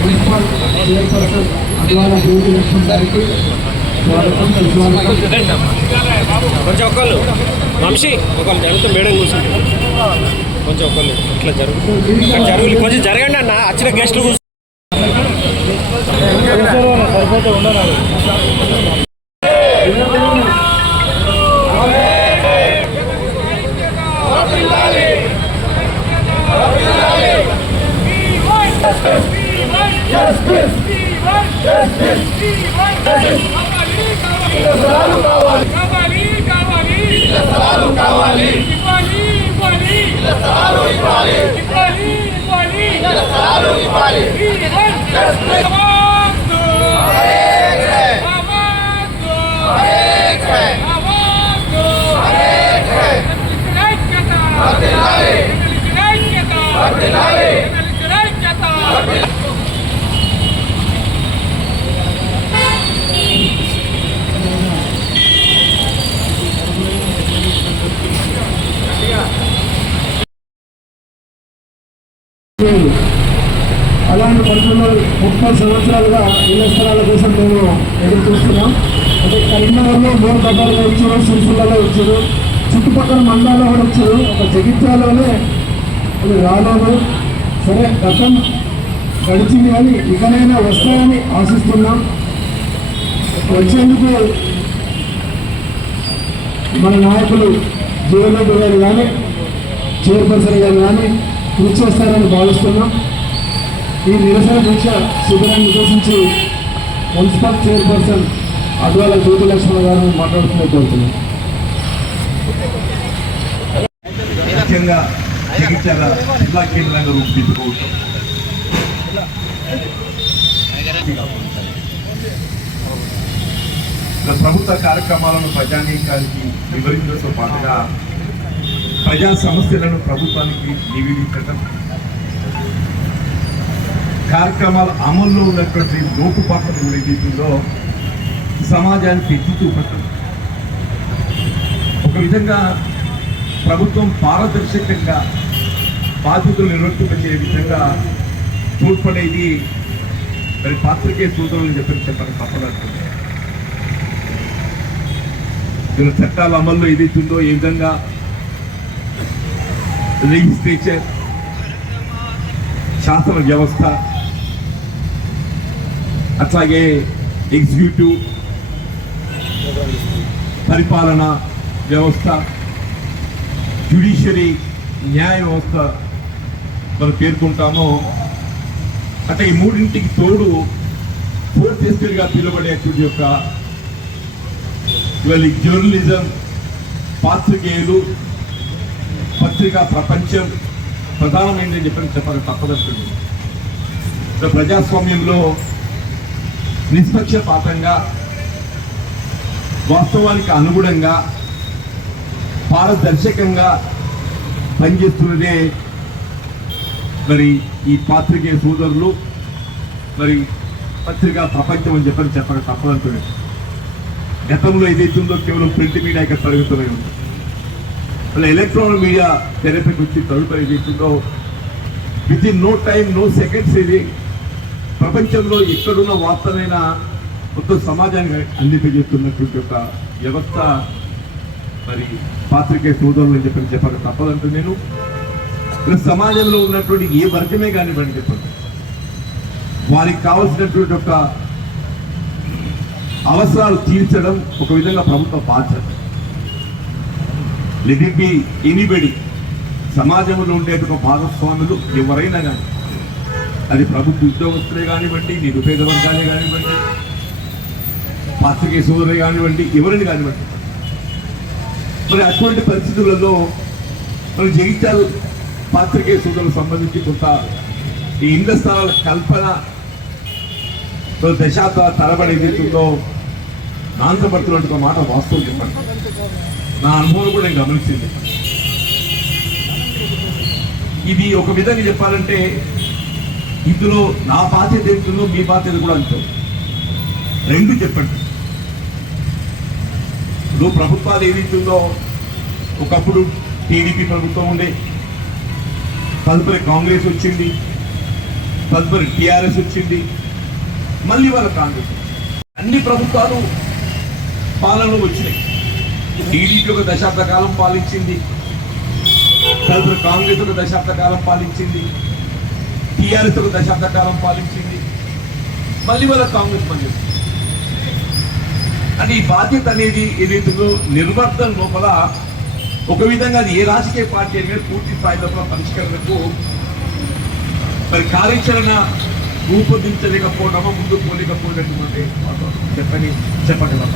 Municipal chairperson Advala Jyothi Laxman గారికి స్వాగతం సుస్వాగతం కొంచెం ఒకళ్ళు వంశీ ఒకళ్ళు జరుగుతుంది మేడం కూర్చుంటారు కొంచెం ఒకళ్ళు ఇట్లా జరుగుతుంది ఇక్కడ జరుగు కొంచెం జరగండి అన్న వచ్చిన గెస్టులు కూర్చుంటారు సరిపోతే ఉండరు కావాలి ముప్పై సంవత్సరాలుగా ఇళ్ళ స్థలాల కోసం మేము ఎదురు చూస్తున్నాం. అంటే కరీంనగర్లో మూడు డబ్బాలుగా ఇచ్చారు సిరిసిల్లలో ఇచ్చారు. చుట్టుపక్కల మండలాల్లో కూడా ఇచ్చారు. ఒక జగిత్యాలలోనే అది రాలేదు. సరే గతం గడిచింది కానీ ఇకనైనా వస్తాయని ఆశిస్తున్నాం. వచ్చేందుకు మన నాయకులు జీవనరెడ్డి గారు కానీ చైర్పర్సన్ గారు కానీ కృషి చేస్తారని భావిస్తున్నాం. ఈ నిరసన దీక్ష శిబిరాన్ని ఉద్దేశించి మున్సిపల్ చైర్పర్సన్ అడ్వాల జ్యోతి లక్ష్మణ గారిని మాట్లాడుతున్నట్టు కోరుతున్నాను ముఖ్యంగా జగిత్యాల జిల్లా కేంద్రంగా రూపుదిద్దుకోవటం ప్రభుత్వ కార్యక్రమాలను ప్రజానీకానికి వివరించడంతో పాటుగా ప్రజా సమస్యలను ప్రభుత్వానికి నివేదించడం కార్యక్రమాల అమల్లో ఉన్నటువంటి లోటుపాట్లను కూడా ఏదైతుందో సమాజానికి ఎత్తి చూపటం ఒక విధంగా ప్రభుత్వం పారదర్శకంగా బాధ్యతలు నిర్వర్తింపజే విధంగా తోడ్పడేది మరి పాత్రికే సూత్రాలను చెప్పని చెప్పని తప్పదంటుంది దీని చట్టాల అమల్లో ఏదైతుందో ఏ విధంగా లెజిస్లేచర్ శాసన వ్యవస్థ అట్లాగే ఎగ్జిక్యూటివ్ పరిపాలన వ్యవస్థ జ్యుడిషియరీ న్యాయ వ్యవస్థ మనం పేర్కొంటామో. అంటే ఈ మూడింటికి తోడు ఫోర్త్ ఎస్టేట్గా పిలువబడేటువంటి యొక్క ఇవాళ జర్నలిజం పాత్రికేయులు పత్రికా ప్రపంచం ప్రధానమైనది చెప్పని చెప్పాలి తప్పదంటుంది ప్రజాస్వామ్యంలో నిష్పక్షపాతంగా వాస్తవానికి అనుగుణంగా పారదర్శకంగా పనిచేస్తున్నదే మరి ఈ పాత్రికేయ సోదరులు మరి పత్రికా ప్రపంచం అని చెప్పని చెప్పక తప్పదంటుంది గతంలో ఏదైతుందో కేవలం ప్రింట్ మీడియా ఇక్కడ పరిమితమై ఉంది. అలా ఎలక్ట్రానిక్ మీడియా తెరపైకి వచ్చి తదుపరి ఏదైతుందో within no time no seconds ఇది ప్రపంచంలో ఎక్కడున్న వార్తనైనా మొత్తం సమాజానికి అందింపజేస్తున్నటువంటి ఒక వ్యవస్థ. మరి పాత్రికే సోదరులు అని చెప్పి చెప్పక తప్పదంటూ నేను. సమాజంలో ఉన్నటువంటి ఏ వర్గమే కానివ్వండి చెప్పండి. వారికి కావలసినటువంటి ఒక అవసరాలు తీర్చడం ఒక విధంగా ప్రభుత్వ బాధ్యత. లెట్ బి ఎనీబడి సమాజంలో ఉండే ఒక భాగస్వాములు ఎవరైనా కానీ అది ప్రభుత్వ ఉద్యోగస్తులే కానివ్వండి నిరుపేద వర్గాలే కానివ్వండి పాత్రికేయ సోదరులే కానివ్వండి ఎవరిని కానివ్వండి. మరి అటువంటి పరిస్థితులలో మరి జగిత్యాల పాత్రికేయ సోదరులకు సంబంధించి కొంత ఈ ఇండ్ల స్థలాల కల్పన సో దశాబ్ద తరబడి ఏదైతుందో నాంతపడుతున్నట్టు ఒక మాట వాస్తవం చెప్పండి. నా అనుభవం కూడా నేను గమనించింది. ఇది ఒక విధంగా చెప్పాలంటే ఇందులో నా బాధ్యత ఏంటుందో మీ బాధ్యత కూడా అంతే. రెండు చెప్పండి. ఇప్పుడు ప్రభుత్వాలు ఏదైతుందో ఒకప్పుడు టీడీపీ ప్రభుత్వం ఉండే తదుపరి కాంగ్రెస్ వచ్చింది తదుపరి టీఆర్ఎస్ వచ్చింది మళ్ళీ వాళ్ళ కాంగ్రెస్. అన్ని ప్రభుత్వాలు పాలనలో వచ్చినాయి. టీడీపీ ఒక దశాబ్ద కాలం పాలించింది తదుపరి కాంగ్రెస్ ఒక దశాబ్ద కాలం పాలించింది. టీఆర్ఎస్ ఒక దశాబ్ద కాలం పాలించింది. మళ్ళీ వాళ్ళ కాంగ్రెస్ పనిచేస్తుంది అంటే ఈ బాధ్యత అనేది ఏదైతుందో నిర్వర్తన లోపల ఒక విధంగా అది ఏ రాజకీయ పార్టీ అనేది పూర్తి స్థాయి లోపల పరిష్కరణకు మరి కార్యాచరణ రూపొందించలేకపోవడమో ముందు పోలేకపోయినటువంటి చెప్పని చెప్పగలం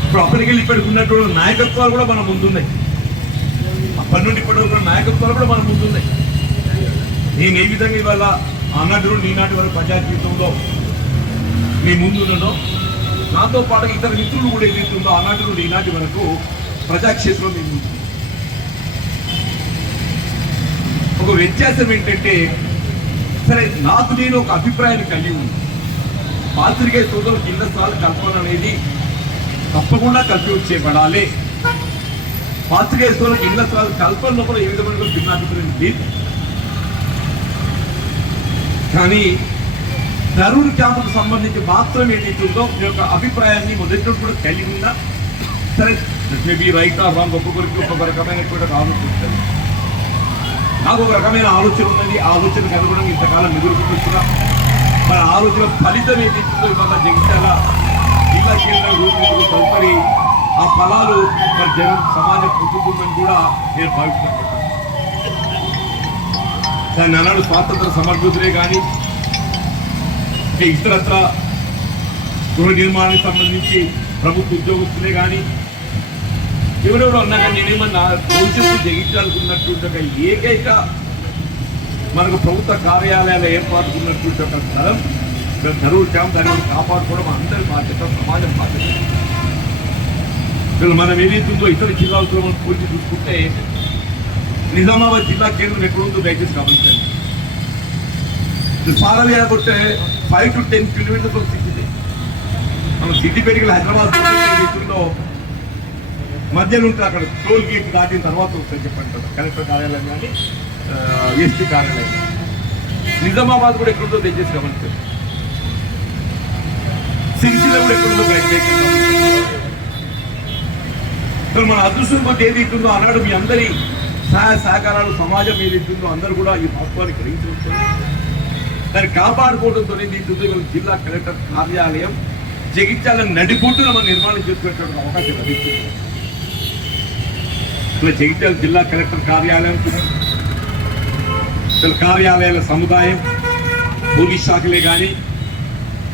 ఇప్పుడు అప్పటికి ఇప్పటికి ఉన్నటువంటి నాయకత్వాలు కూడా మన ముందున్నాయి. అప్పటి నుండి ఇప్పటి వరకు నాయకత్వాలు కూడా మన ముందున్నాయి. నేను ఏ విధంగా ఇవాళ ఆనాటి నీనాటి వరకు ప్రజా జీవితంలో మీ ముందున్నదో నాతో పాటు ఇతర మిత్రులు కూడా ఏదైతుందో ఆనాటి నుండి ఈనాటి వరకు ప్రజాక్షేత్రం మీ ముందు ఒక వ్యత్యాసం ఏంటంటే సరే నాకు నేను ఒక అభిప్రాయాన్ని కలిగి ఉంది. పాత్రికేయ సోదరు కింద స్థలాలు కల్పన అనేది తప్పకుండా కల్పించేయబడాలి పాత్రికేయ సోదరు కింద స్థలాలు కల్పన లోపల ఏ విధమైన భిన్నాభిప్రాయం లేదు. కానీ ధరూర్ క్యాంపుకు సంబంధించి మాత్రం ఏదైతుందో మీ యొక్క అభిప్రాయాన్ని మొదటి కూడా కలిగి ఉందా? సరే మేబీ రైట్ ఆ రాంగ్ ఒక్కొక్కరికి ఒక్కొక్క రకమైనటువంటి ఆలోచన ఉంటుంది. నాకు ఒక రకమైన ఆలోచన ఉన్నది. ఆ ఆలోచనకు అనుగుణంగా ఇంతకాలం ఎదుర్కొంటున్నా మన ఆలోచన ఫలితం ఏదైతుందో ఇవాళ జగిత్యాల జిల్లా కేంద్రం రూపొందుకు తదుపరి ఆ ఫలాలు మరి జనం సమాజం పొందుతుందని కూడా నేను భావిస్తున్నాను. దాని అన్నాడు స్వాతంత్ర సమర్థులే కానీ ఇతరత్ర గృహ నిర్మాణానికి సంబంధించి ప్రభుత్వ ఉద్యోగస్తులే కానీ ఎవరెవరు అన్నా కానీ నేనేమన్నా భవిష్యత్తు జగించాలనుకున్నటువంటి ఒక ఏకైక మనకు ప్రభుత్వ కార్యాలయాలు ఏర్పాటుకున్నటువంటి ఒక స్థలం ఇక్కడ క్యాంప్ దాన్ని కాపాడుకోవడం అందరి బాధ్యత సమాజం బాధ్యత. మనం ఏదైతుందో ఇతర జిల్లాలతో మనం పోల్చి చూసుకుంటే నిజామాబాద్ జిల్లా కేంద్రం ఎక్కడుందో దయచేసి గమనించండి. సారవి కొట్టే ఫైవ్ టు టెన్ కిలోమీటర్స్ ఒక సిటీ మనం సిద్దిపేటకి హైదరాబాద్ ఏదైతుందో మధ్యలో ఉంటే అక్కడ టోల్ గేట్ దాటిన తర్వాత వస్తుంది చెప్పండి కలెక్టర్ కార్యాలయం కానీ ఎస్పీ కార్యాలయం నిజామాబాద్ కూడా ఎక్కడుందో దయచేసి గమనించండి. సిరిసిల్ల కూడా ఎక్కడుందో దయచేసి గమనించండి. మన అదృష్టం కొద్ది ఏది ఇస్తుందో ఆనాడు మీ అందరి సహాయ సహకారాలు సమాజం ఏది ఇస్తుందో అందరూ కూడా ఈ మహత్వాన్ని గ్రహించవచ్చు దాన్ని కాపాడుకోవడంతో ఏది జిల్లా కలెక్టర్ కార్యాలయం జగిత్యాల నడిబొడ్డున మనం నిర్మాణం చేసుకునేటువంటి అవకాశం లభిస్తుంది. ఇలా జగిత్యాల జిల్లా కలెక్టర్ కార్యాలయం ఇలా కార్యాలయాల సముదాయం పోలీస్ శాఖలే కానీ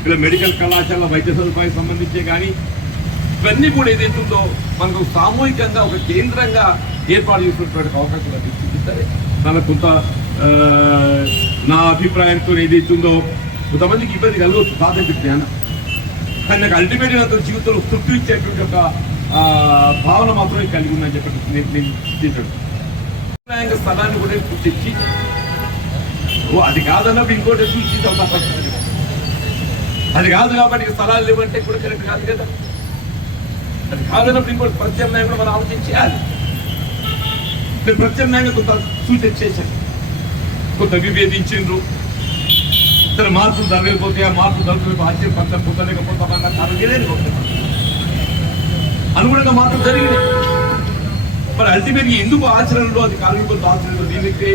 ఇలా మెడికల్ కళాశాల వైద్య సదుపాయం సంబంధించే కానీ ఇవన్నీ కూడా ఏదైతుందో మనకు సామూహికంగా ఒక కేంద్రంగా ఏర్పాటు చేసినటువంటి అవకాశం లభిస్తుంది సరే చాలా కొంత ఆ, నా అభిప్రాయంతో ఏదైతుందో కొంతమందికి ఇబ్బంది కలగవచ్చు ప్రాథమిక జ్ఞానం. కానీ నాకు అల్టిమేట్గా అతని జీవితంలో తృప్తి ఇచ్చేటువంటి ఒక ఆ, భావన మాత్రమే కలిగి ఉందని చెప్పి నేను నేను చింతించాను. స్థలాన్ని కూడా తెచ్చి ఓ అది కాదన్నప్పుడు ఇంకోటి చూసి తప్పదు అది కాదు. కాబట్టి స్థలాలు ఇవ్వంటే కూడా కరెక్ట్ కాదు కదా. అది కాదన్నప్పుడు ఇంకోటి ప్రత్యామ్నాయం కూడా మనం ఆలోచించాలి నేను ప్రత్యామ్నాయంగా కొంత సూచన చేశాను కొంత విభేదించిండ్రు. ఇతర మార్పులు జరగకపోతే ఆ మార్పు జరుగుతుంది ఆశ్చర్యపడతాం పొందలేకపోతామన్న కారణం అనుగుణంగా మార్పులు జరిగినాయి మరి అల్టిమేట్గా ఎందుకు ఆచరణలో అది కార్మికులతో ఆచరణలో దీనికే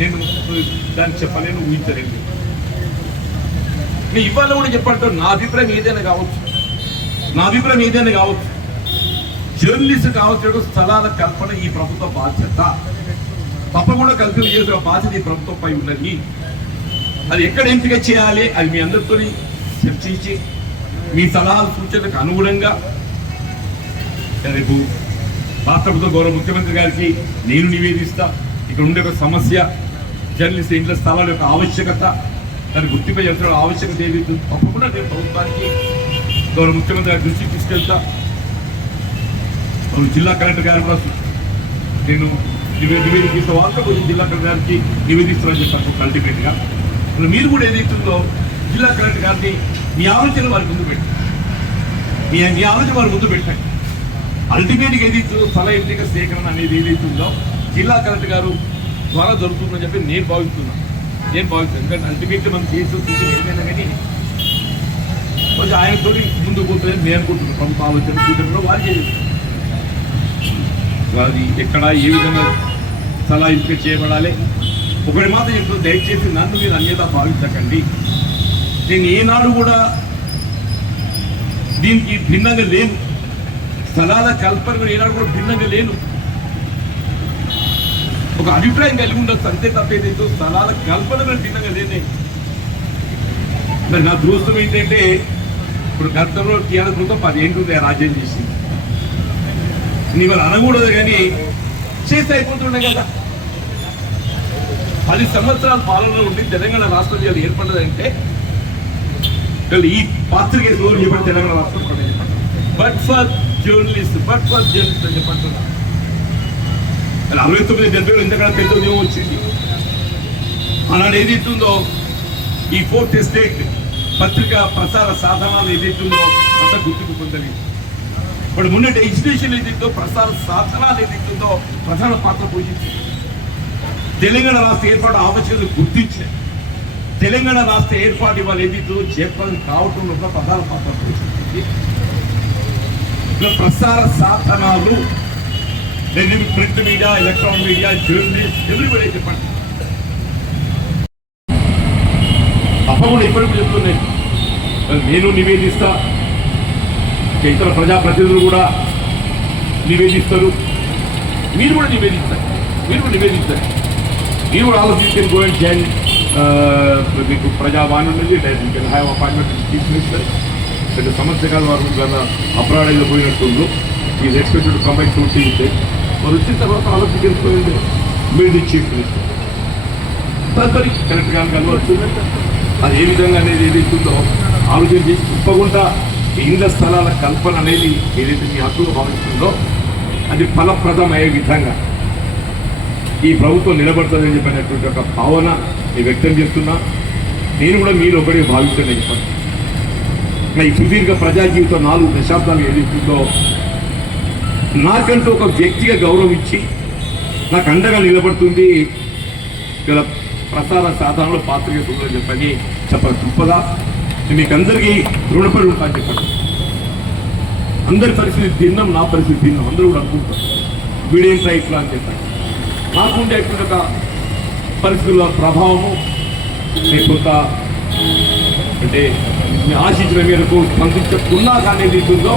నేను దాన్ని చెప్పలేను ఊహించలేదు నేను ఇవాళ కూడా చెప్పంటే నా అభిప్రాయం ఏదైనా కావచ్చు. నా అభిప్రాయం ఏదైనా కావచ్చు. జర్నలిస్ట్ కావచ్చు స్థలాల కల్పన ఈ ప్రభుత్వ బాధ్యత. తప్పకుండా కల్పన చేసిన బాధ్యత ఈ ప్రభుత్వంపై ఉన్నది. అది ఎక్కడ ఎంపిక చేయాలి అది మీ అందరితో చర్చించి మీ సలహాలు సూచనలకు అనుగుణంగా రేపు రాష్ట్ర గౌరవ ముఖ్యమంత్రి గారికి నేను నివేదిస్తా. ఇక్కడ ఉండే ఒక సమస్య జర్నలిస్ట్ ఇంట్లో స్థలాల యొక్క ఆవశ్యకత దాన్ని గుర్తింపజేస్తున్న ఆవశ్యకత ఏది తప్పకుండా నేను ప్రభుత్వానికి గౌరవ ముఖ్యమంత్రి గారి దృష్టికి తీసుకెళ్తా. జిల్లా కలెక్టర్ గారు కూడా నేను నివేదిక ఇస్తే వాళ్ళతో కొంచెం జిల్లా కలెక్టర్ గారికి నివేదిస్తున్నాను చెప్పాను అల్టిమేట్గా మీరు కూడా ఏదైతుందో జిల్లా కలెక్టర్ గారిని మీ ఆలోచన వారి ముందు పెట్టండి మీ మీ ఆలోచన వారి ముందు పెట్టండి. అల్టిమేట్గా ఏది ఇస్తుందో స్థల ఎంపిక సేకరణ అనేది ఏదైతుందో జిల్లా కలెక్టర్ గారు ద్వారా దొరుకుతుందని చెప్పి నేను భావిస్తున్నాను. నేను భావిస్తున్నాను. ఎందుకంటే అల్టిమేట్గా మనం చేసే సూచన ఏదైనా కానీ కొంచెం ఆయనతో ముందుకు పోతుందని నేను అనుకుంటున్నాను. ప్రభుత్వ ఆలోచన సూచనలో వారు చేయాలి వారి ఎక్కడ ఏ విధంగా సలహా ఎంపిక చేయబడాలి? ఒకటి మాత్రం ఇప్పుడు దయచేసి నన్ను మీరు అన్యత భావించకండి. నేను ఏనాడు కూడా దీనికి భిన్నంగా లేను. స్థలాల కల్పన కూడా ఏనాడు కూడా భిన్నంగా లేను. ఒక అభిప్రాయం కలిగి ఉండొచ్చు అంతే తప్పేదేదో స్థలాల కల్పన కూడా భిన్నంగా లేనే. మరి నా దృష్టం ఏంటంటే ఇప్పుడు గతంలో టీఆర్ఎస్ ప్రభుత్వం పదిహేను రాజ్యం చేసింది. నీ వాళ్ళు అనకూడదు కానీ చేస్తే అయిపోతుండే కదా. పది సంవత్సరాల పాలనలో ఉండి తెలంగాణ రాష్ట్రం ఇవాళ ఏర్పడ్డదంటే ఈ పాత్రికే రోజు చెప్పండి తెలంగాణ రాష్ట్రం చెప్పండి but for journalist but for journalist అని చెప్పంటున్నా. అరవై తొమ్మిది డెబ్బై ఇంతకన్నా పెద్ద ఉద్యమం వచ్చింది. ఆనాడు ఏదైతుందో ఈ ఫోర్త్ ఎస్టేట్ పత్రిక ప్రసార సాధనాలు ఏదైతుందో అంత గుర్తింపు పొందలేదు. ఇప్పుడు ముందు ఎడ్యుకేషన్ ఏదైతుందో ప్రసార సాధనాలు ఏదైతుందో ప్రధాన పాత్ర పోషించింది. తెలంగాణ రాష్ట్ర ఏర్పాటు ఆవశ్యకత గుర్తించారు తెలంగాణ రాష్ట్ర ఏర్పాటు ఇవాళ ఏదైతుందో చేపలు కావటంలో కూడా ప్రధాన పాత్ర పోషించింది. ప్రసార సాధనాలు print media electronic media journalist everybody చెప్పండి. తప్పకుండా ఇప్పటికి చెప్తున్నాయి నేను నివేదిస్తా. ఇతర ప్రజాప్రతినిధులు కూడా నివేదిస్తారు. మీరు కూడా నివేదిస్తారు. మీరు కూడా నివేదిస్తారు. మీరు కూడా ఆలోచించుకొని గోయింగ్ చేయండి మీకు ప్రజావాణి ఉన్నది డైరెక్ట్ హ్యావ్ అపాయింట్మెంట్ తీసుకునిస్తారు మినిస్టర్ రెండు సంవత్సరాల వారు గత అప్రాడైలో పోయినట్టుండ్రు. Is expected combine two teams వారు వచ్చిన తర్వాత ఆలోచించుకోండి మీరు చీఫ్ మినిస్టర్ తదుపరి కరెక్ట్గా కలవచ్చు అది ఏ విధంగా అనేది ఏదైతుందో ఆలోచన చేసి తప్పకుండా ఇళ్ళ స్థలాల కల్పన అనేది ఏదైతే మీ హక్కుగా భావిస్తుందో అది ఫలప్రదమయ్యే విధంగా ఈ ప్రభుత్వం నిలబడుతుందని చెప్పినటువంటి ఒక భావన నేను వ్యక్తం చేస్తున్నా. నేను కూడా మీరు ఒకటి భావించండి చెప్పండి నా ఈ సుదీర్ఘ ప్రజా జీవితం నాలుగు దశాబ్దాలు ఏదైతుందో నాకంటూ ఒక వ్యక్తిగా గౌరవం ఇచ్చి నాకు అండగా నిలబడుతుంది. గల ప్రసార సాధనలో పాత్రికేయులు చెప్పని చెప్పండి గొప్పదా మీకు అందరికీ రుణపడి ఉంటాను చెప్పండి అందరి పరిస్థితి తిన్నాం నా పరిస్థితి తిన్నాం అందరూ కూడా అనుకుంటారు. వీడేం ఇట్లా అని చెప్పండి నాకుండే ఒక పరిస్థితుల ప్రభావము లేకపోతే అంటే ఆశించిన మేరకు స్పందించకున్నా కానీ ఏదైతుందో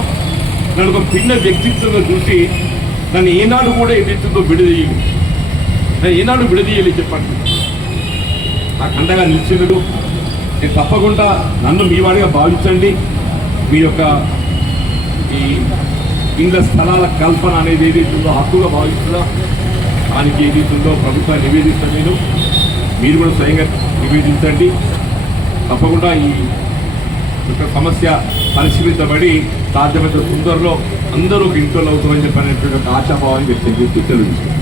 నన్ను ఒక భిన్న వ్యక్తిత్వంగా చూసి నన్ను ఏనాడు కూడా ఏదైతుందో విడదీయదు నేను ఏనాడు విడదీయాలి చెప్పండి. నాకు అండగా నిలిచినడు నేను తప్పకుండా నన్ను మీ వాడిగా భావించండి. మీ యొక్క ఈ ఇండ్ల స్థలాల కల్పన అనేది ఏదైతుందో హక్కుగా భావిస్తుందా దానికి ఏదైతుందో ప్రభుత్వాన్ని నివేదిస్తాను నేను. మీరు కూడా స్వయంగా నివేదించండి. తప్పకుండా ఈ యొక్క సమస్య పరిశీలించబడి సాధ్యమైన తొందరలో అందరూ ఇంట్లో అవుతామని చెప్పినటువంటి ఒక ఆశాభావాన్ని వ్యక్తం చేస్తూ తెలుగుతుంది